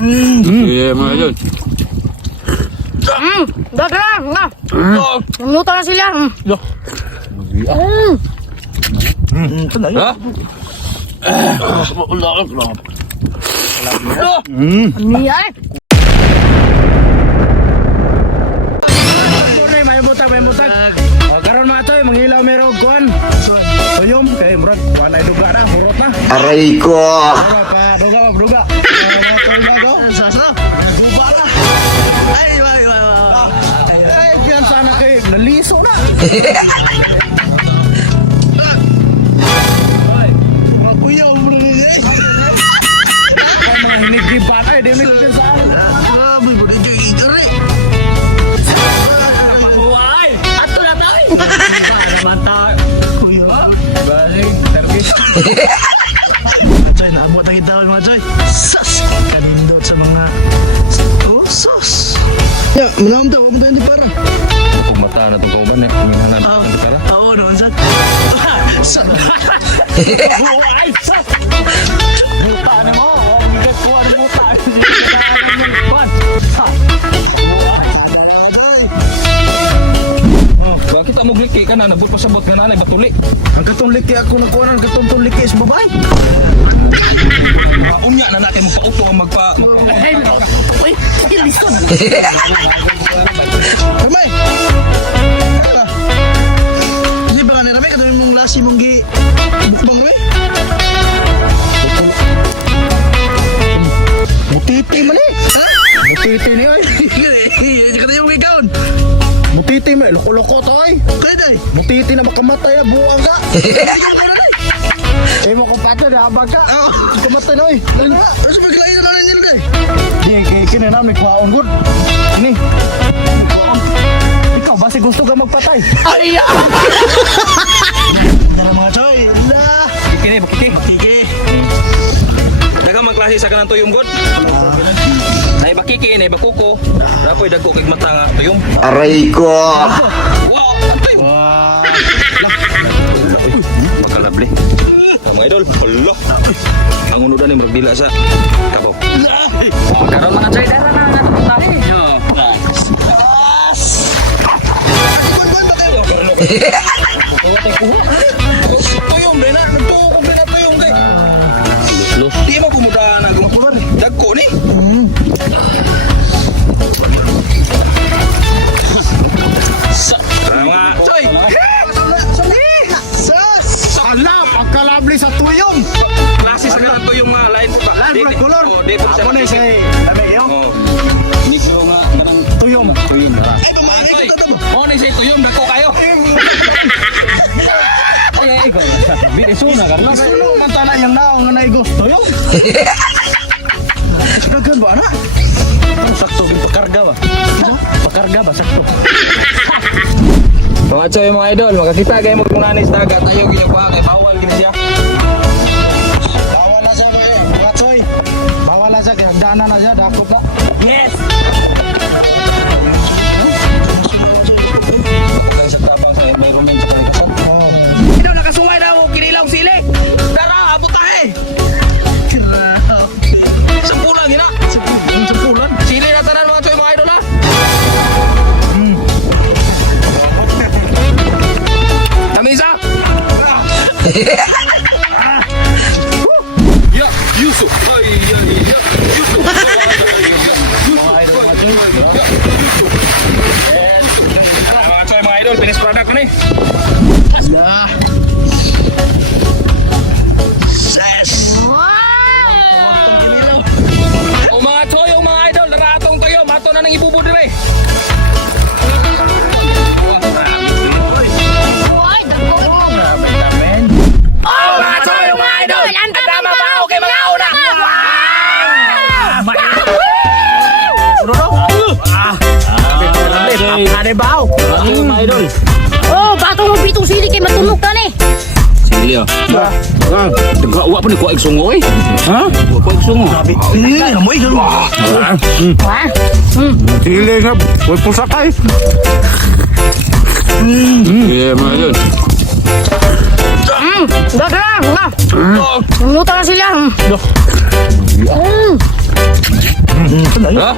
Iya mga idol. Dagla, nga. Minuto na sila. Ha? Niyay. May butag. Karon mga toy, manghilaw merong kuan. Tuyom kay murag kuan ay duga na, burot na. Aray ko! Duga. Sasa. Duga na. Ay, diyan sana kay naliso na. Mga kuyaw mo na ni. Mga hinigiban ay di mi sa ano. Mantap. Balik terbit. Coy, naabot ang itawan mga coy. Sus! Kanindot sa mga... Oh, sus! Ya, malam daw, ang hindi para. Pumata na itong kauban eh. Minahanan ang para. Oo, noon, sat. Sat! Ay, sat! Buta na mo! Huwag mga kuha ng buta. Bakit ang mugliki ka na? Nabot pa sa bot nga nanay batuli. Ang katong liki ako nakuha ng katong liki is babae. Umya na natin magpauto ang Uy, listen. Ramay. Di ba ni Ramay katong mong lasi mong gi bukbang Ramay? Mutiti man eh. Mutiti ni oy. Kata yung ikaw. Mutiti man, loko-loko to ay. Kaya day. Mutiti na makamatay buang ka. Eh mo kumpato na abag ka. Kamatay na oy. Ano sa paglain na lang nila day? Di kinanam ni kuwaon gud. Ini. Ikaw basi gusto ka magpatay. Ay! Dara mga choy. La. Kini, bakiki. Daga magklase sa kanang tuyong god. Nay bakiki, nay bakuko. Dapoy dagko kay mata nga tuyong. Aray ko! Wow! Wow! Makalabli. Mga idol, hala. Ang unudan ni magdila sa kabaw. Karon mga choy dara na natapos. Tuyong din na, nagtuko din na tuyong din. Di mo bumuda ng gumapulan eh. Dagko ni. Mga choy. Ala, pagkalabli sa tuyong. Klase sa kanang tuyong nga lain po ba? Lain po color. Di po siya. Ako na si Dami yo. Niso nga kanang Tuyong. tuyong. Ay, bumalik ko to. Oh, ni say tuyong dagko kayo. Ay, ikaw. Bidi suna ka. Suno man tana yang naong nga naigos tuyong. Dagan ba na? Sakto din pakarga ba? Pakarga ba sakto? Mga choy mga idol, magkakita kayo magkunanis dagat. Ayaw ginagawa kay bawal gini siya. Bawal na siya mga choy. Bawal na siya kinagdaanan na siya dakot na. Yes! Sa tabang sa mayroon din sa panikasan. Ito nakasungay na ako, kinilaw sili. Tara, abot na eh. Sa pulan yun na. Sa pulan. Sili na tanan mga choy mga idol ha. Tamisa! Ya, Yusuf. Ay, ya, Yusuf. Mga choy mga idol, finish product na eh. Yes. O mga choy, o mga idol, naratong tayo, mato na nang ibubod rin eh. Oh, mga choy, o mga idol, ang tama ba? Okay, mga una. Ano ba? Mga idol. Oh, bato mo pitong sili kay matunog ka ni. Sili ah. Wa pa ni ko igsungo eh. Ha? Wa ko igsungo. Amoy ka. Wah. Sili nga. Huwag po sakay. Yeah, mga idol. Dagla, nga. Minuto na sila. Ha?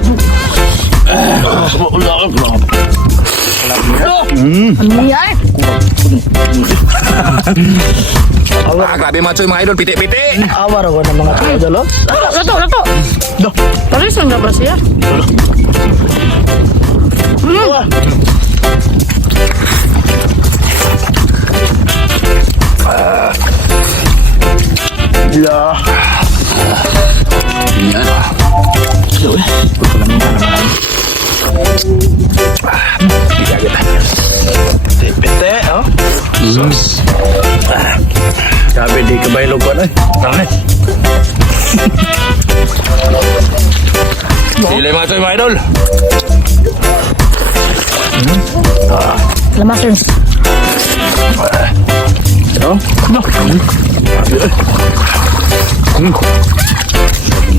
Ano yan? Grabe mga choy mga idol, piti-piti. Awar ako ng mga idol, oh. Lato. Paris lang na ba siya? Yeah. Pete, oh. Sus. Sabi di kabaylog ko na. Tama. Sila mga choy mga idol. Lamasin. Oh. No.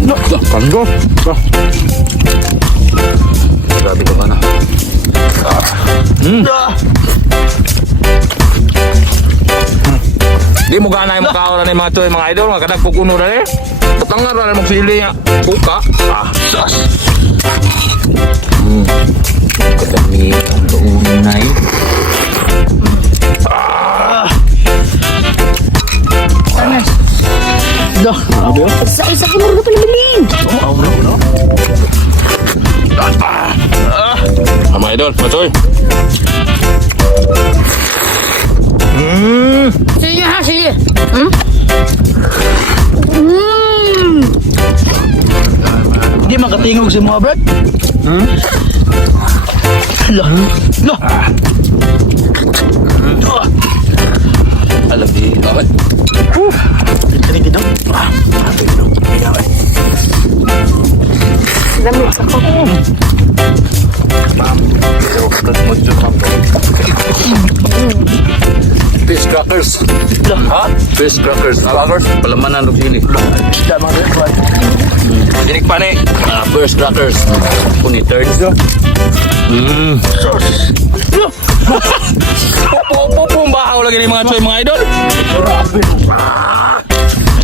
No. Panggo. Grabe ka ba na? Di mo ganay mo kaoran ni mga choy mga idol, mga kadag pukuno na eh. Patangar na mong sili nga. Buka. Sas. Kadami ang doonay. Tanas. Dah. Abi, oh. Isa ko na pala bilin. Mga idol, mga choy. Sige ha, sige. Di makatingog si mga brad. Lah. Lah. Alam di, bakit? Kini dito. Lamig ako. Fish crackers. Ha? Fish crackers. Crackers? Palamanan ng sili. Isda mga brad. Dinig pa ni. Fish crackers. Kuni third. Bahaw lagi ni mga choy mga idol.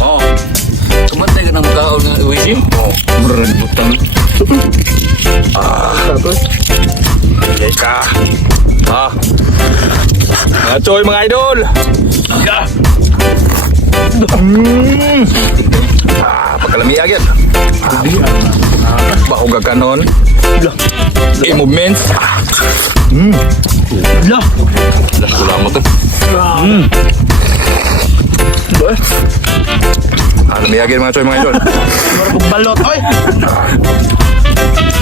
Oh. Kumantay ka ng kaon nga wisi. Oh. Berat butang. Eka. Mga choy mga idol. Ya. Pagkalami agad. Bahaw gaganon. Movements. Lah. Las ulama to. Lamiyagin mga choy mga idol. Marabog balot, oy.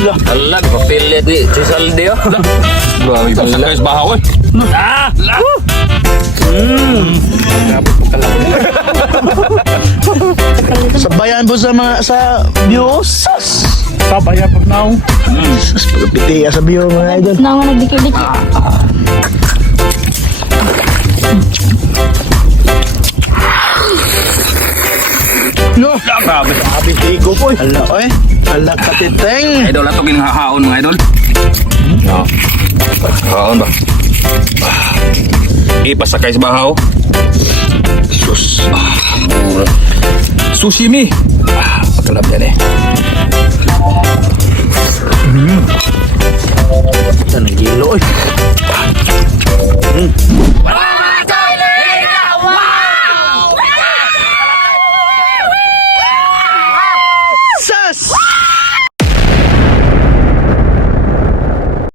Lah. Alag, papilit ni Cisaldi oh. Grabe pa sa guys bahaw eh. Sabayan po sa mga sa views. Sabayan po now. Pagpiti sa view mga idol. Na nga nagdikit-dikit. No, grabe. Grabe tigo po. Ala, oy. Ala katiteng. Idol ato ginhahaon mga idol. No. Haon ba? Ipasakay sa bahaw. Sus. Sushimi. Pagkalami.